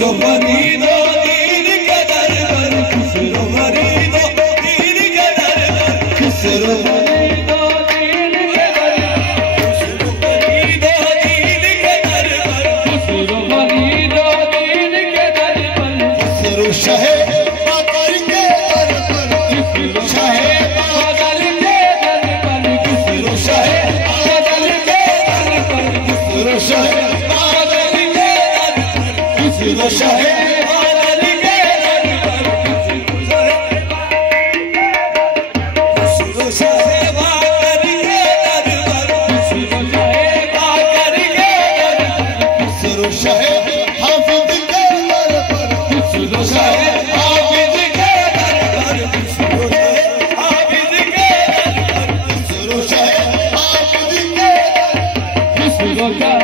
खुसरो फरीदो दीन के दर पर, खुसरो फरीदो दीन के दर पर, खुसरो फरीदो दीन के दर पर, खुसरो फरीदो दीन के दर पर, खुसरो शाहे बादल के दर पर, खुसरो शाहे बादल के दर पर, खुसरो शाहे बादल के दर पर, खुसरो शाहे बादल के दर पर, खुसरो शाहे बादल के दर पर, खुसरो शाहे बादल के दर पर, खुसरो शाहे बादल के दर पर, खुसरो शाहे हाफिज के दर पर, खुसरो शाहे हाफिज के दर पर, खुसरो शाहे हाफिज के दर पर, खुसरो शाहे हाफिज के दर पर, खुसरो शाहे